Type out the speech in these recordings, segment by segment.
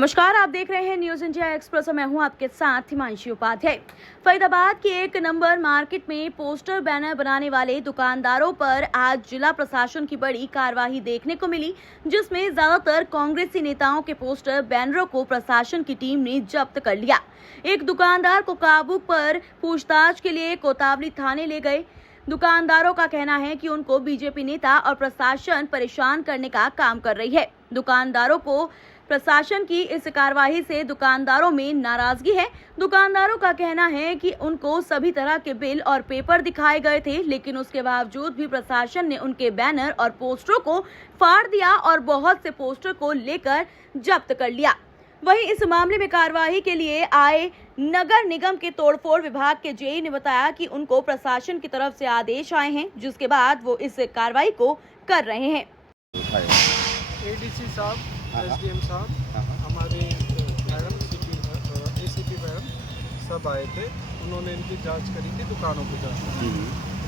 नमस्कार, आप देख रहे हैं न्यूज इंडिया एक्सप्रेस और मैं हूं आपके साथ हिमांशी उपाध्याय। फरीदाबाद की एक नंबर मार्केट में पोस्टर बैनर बनाने वाले दुकानदारों पर आज जिला प्रशासन की बड़ी कार्रवाई देखने को मिली, जिसमें ज्यादातर कांग्रेसी नेताओं के पोस्टर बैनरों को प्रशासन की टीम ने जब्त कर लिया। एक दुकानदार को काबू पर पूछताछ के लिए कोतवाली थाने ले गए। दुकानदारों का कहना है कि उनको बीजेपी नेता और प्रशासन परेशान करने का काम कर रही है। दुकानदारों को प्रशासन की इस कार्रवाई से दुकानदारों में नाराजगी है। दुकानदारों का कहना है कि उनको सभी तरह के बिल और पेपर दिखाए गए थे, लेकिन उसके बावजूद भी प्रशासन ने उनके बैनर और पोस्टरों को फाड़ दिया और बहुत से पोस्टर को लेकर जब्त कर लिया। वहीं इस मामले में कार्रवाई के लिए आए नगर निगम के तोड़फोड़ विभाग के जेई ने बताया कि उनको प्रशासन की तरफ से आदेश आए हैं, जिसके बाद वो इस कार्रवाई को कर रहे हैं। एडीसी साहब, एसडीएम साहब, हमारे मैडम एसीपी मैडम सब आए थे। उन्होंने इनकी जांच करी थी, दुकानों की जांच।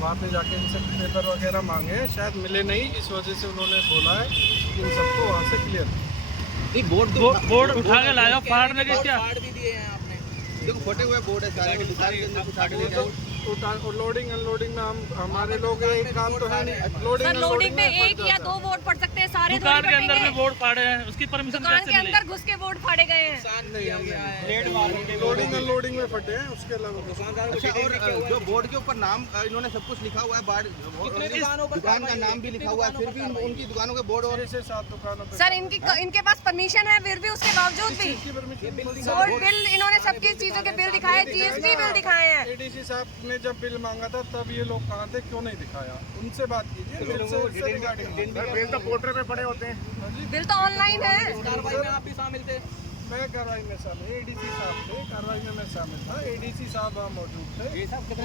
वहाँ पे जाके इनसे पेपर वगैरह मांगे हैं, शायद मिले नहीं, इस वजह से उन्होंने बोला है कि इन सबको वहाँ से क्लियर। बोर्ड उठा के लाया, फाड़ने के क्या फाड़ भी दिए हैं आपने। देखो फटे हुए बोर्ड है सारे दुकान के अंदर कुछ आगे ले जाओ। लोडिंग अनलोडिंग में हमारे लोग एक काम तो है नहीं। लोडिंग में एक या दो बोर्ड पड़ सकते हैं, सारे दुकान के अंदर में बोर्ड फाड़े हैं, उसकी परमिशन दुकान कैसे के मिली? अंदर घुस के बोर्ड फाड़े गए हैं। लोडिंग अनलोडिंग में फटे हैं, उसके अलावा अच्छा, और जो बोर्ड के ऊपर नाम इन्होंने सब कुछ लिखा हुआ है, दुकान का नाम भी लिखा हुआ है, फिर भी उनकी दुकानों के बोर्ड और 6-7 दुकानों पे सर, इनके पास परमिशन है, फिर भी उसके बावजूद भी बोर्ड बिल, इन्होंने सबकी चीजों के बिल दिखाए, जीएसटी बिल दिखाए हैं। एडीसी साहब ने जब बिल मांगा था तब ये लोग कहाँ थे, क्यों नहीं दिखाया? उनसे बात कीजिए। बिल तो पोर्टल पे पड़े होते हैं। बिल तो ऑनलाइन है। कार्रवाई में आप भी शामिल थे? मैं कार्रवाई में शामिल, एडीसी साहब थे, कार्रवाई में मैं शामिल था। एडीसी साहब वहाँ मौजूद थे।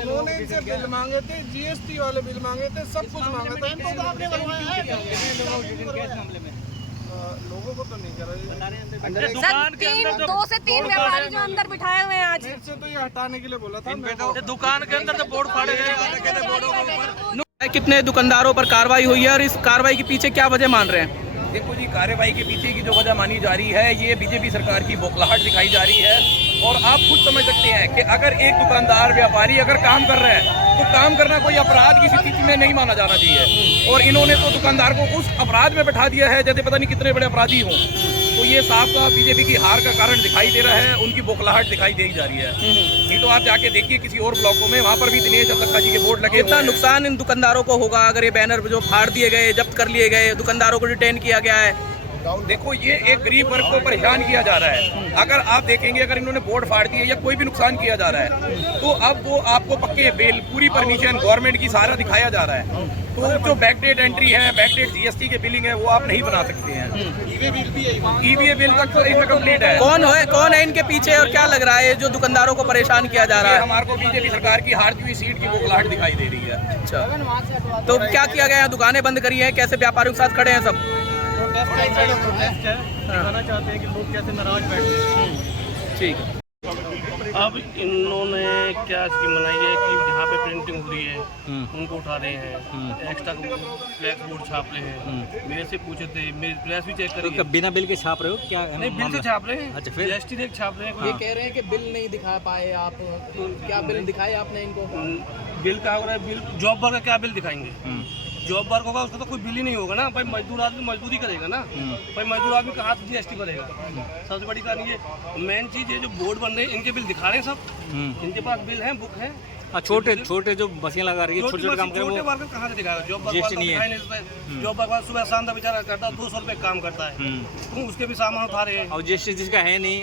उन्होंने इनसे बिल मांगे थे, जीएसटी वाले बिल मांगे थे, सब कुछ मांगा था। इनको तो आपने बनवाया है। लोगों को तो नहीं करा। सर, 2 से 3 व्यापारी जो अंदर बिठाए हुए हैं आज। से तो ये हटाने के लिए बोला था। दुकान के अंदर तो बोर्ड फाड़े गए। कितने दुकानदारों पर कार्रवाई हुई है और इस कार्रवाई के पीछे क्या वजह मान रहे हैं? देखो जी, कार्रवाई के पीछे की जो वजह मानी जा रही है, ये बीजेपी सरकार की बौखलाहट दिखाई जा रही है। और आप खुद समझ सकते हैं कि अगर एक दुकानदार व्यापारी अगर काम कर रहे हैं तो काम करना कोई अपराध की स्थिति में नहीं माना जाना चाहिए। और इन्होंने तो दुकानदार को उस अपराध में बैठा दिया है जैसे पता नहीं कितने बड़े अपराधी हों। तो ये साफ साफ बीजेपी की हार का कारण दिखाई दे रहा है, उनकी बौखलाहट दिखाई दे जा रही है। नहीं तो आप जाके देखिए किसी और ब्लॉकों में, वहाँ पर भी दिनेश अब्दुल्ला जी के बोर्ड लगे। कितना नुकसान इन दुकानदारों को होगा अगर ये बैनर जो फाड़ दिए गए, जब्त कर लिए गए, दुकानदारों को डिटेन किया गया है? देखो, ये एक गरीब वर्ग को परेशान किया जा रहा है। अगर आप देखेंगे, अगर इन्होंने बोर्ड फाड़ दिए या कोई भी नुकसान किया जा रहा है, तो अब वो आपको पक्के बिल, पूरी परमिशन गवर्नमेंट की सारा दिखाया जा रहा है। तो जो बैकडेट एंट्री है, बैकडेट जीएसटी के बिलिंग है, वो आप नहीं बना सकते हैं। ईवीए बिल का तो इसमें कंप्लीट है। कौन है इनके पीछे और क्या लग रहा है जो दुकानदारों को परेशान किया जा रहा है? हमारे को बीजेपी सरकार की हारती हुई सीट की बौखलाहट दिखाई दे रही है। अच्छा, तो क्या किया गया है? दुकानें बंद करी हैं, कैसे व्यापारियों के साथ खड़े हैं सब? दिखाना चाहते हैं कि लोग कैसे नाराज बैठे। ठीक है। अब इन्होंने क्या स्कीम बनाई है कि जहाँ पे प्रिंटिंग हो रही है उनको उठा रहे हैं, एक्स्ट्रा फ्लैक्स बोर्ड छाप रहे हैं। मेरे से पूछे थे, मेरी प्रेस भी चेक करी। तो बिना बिल के छाप रहे हो क्या? नहीं, बिल से छाप रहे हैं। अच्छा, फिर जीएसटी देख छाप रहे हैं। ये कह रहे हैं कि बिल नहीं दिखा पाए आप, क्या बिल दिखाए आपने इनको? बिल का हो रहा है, बिल जॉब वर्क का क्या बिल दिखाएंगे? जॉब वर्क होगा उसका तो कोई बिल ही नहीं होगा ना भाई। मजदूर आदमी मजदूरी करेगा ना भाई, मजदूर आदमी कहाँ से जीएसटी भरेगा? सबसे बड़ी कहानी ये मेन चीज़ है, जो बोर्ड बन रहे हैं इनके बिल दिखा रहे हैं सब। इनके पास बिल हैं, बुक है। छोटे जो बसियां लगा रही है, छोटे काम कर रहे हैं, वर्कर कहाँ से दिखाएगा? जॉब वर्क नहीं है। जॉब वर्क सुबह शाम का बेचारा करता है, 200 रुपये काम करता है, तो उसके भी सामान उठा रहे हैं। और जीएसटी जिसका है नहीं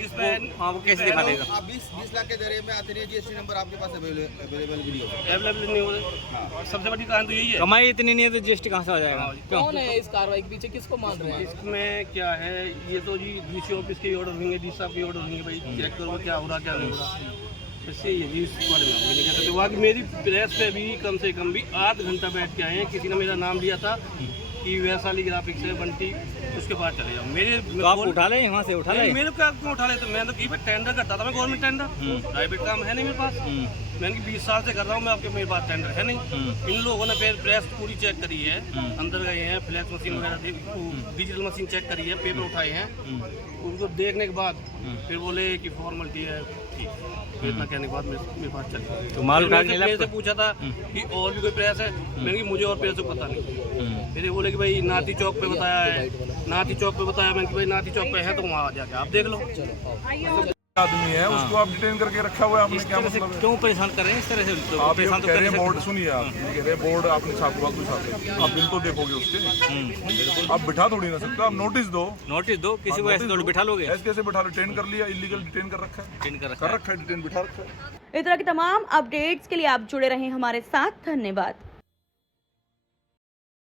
वो कैसे दिखा देगा? आप 20 लाख के जरिए में आते हैं, जीएसटी नंबर आपके पास अवेलेबल भी अवेलेबल नहीं हो रहे। सबसे बड़ी कहानी तो यही है, कमाई इतनी नहीं है तो जीएसटी कहाँ से आ जाएगा? कौन है इस कार्रवाई के पीछे, किसको मान रहे हैं? इसमें क्या है, ये तो जी डीसी ऑफिस के ऑर्डर होंगे, डी साहब के ऑर्डर होंगे, भाई चेक करो क्या हो रहा क्या नहीं हो रहा। इससे यही इस बारे में नहीं कह सकते। वहाँ की मेरी प्रेस पे भी कम से कम भी 8 घंटा बैठ के आए हैं। किसी ने मेरा नाम लिया था कि वैशाली ग्राफिक्स है बंटी, उसके पास चले जाओ। मेरे तो आप उठा ले, वहाँ से उठा ले। मेरे क्या क्यों उठा ले? तो मैं तो टेंडर करता था, मैं गवर्नमेंट टेंडर, प्राइवेट काम है नहीं मेरे पास। मैंने 20 साल से कर रहा हूँ मैं, आपके मेरे पास टेंडर है नहीं। इन लोगों ने फिर प्रेस पूरी चेक करी है, अंदर गए हैं, फ्लैक्स मशीन वगैरह डिजिटल मशीन चेक करी है, पेपर उठाए हैं, उनको देखने के बाद फिर बोले कि फॉर्मेलिटी है, ठीक। फिर इतना कहने के बाद मेरे पास चले। तो माल प्रेस से पूछा था कि और भी कोई प्रेस है, मैंने कि मुझे और प्रेस को पता नहीं। फिर ये बोले कि भाई नाती चौक पे बताया है, नाती चौक पे बताया, मैंने कि भाई नाती चौक पे है तो वहाँ जाके आप देख लो। आदमी है उसको आप डिटेन करके रखा हुआ है आपने, क्या मतलब है? क्यों परेशान कर रहे हैं इस तरह से? तो आप कह रहे हैं बोर्ड, सुनिए आप कह रहे हैं बोर्ड आपने छापा हुआ, कोई छापे आप बिल तो देखोगे उसके, आप बिठा थोड़ी ना सकते, आप नोटिस दो किसी को ऐसे बिठा लोगे? ऐसे कैसे बिठा लो? डिटेन कर लिया, इलीगल डिटेन कर रखा है, कर रखा है, डिटेन बिठा रखा है। इस तरह की तमाम अपडेट्स के लिए आप जुड़े रहें हमारे साथ। धन्यवाद।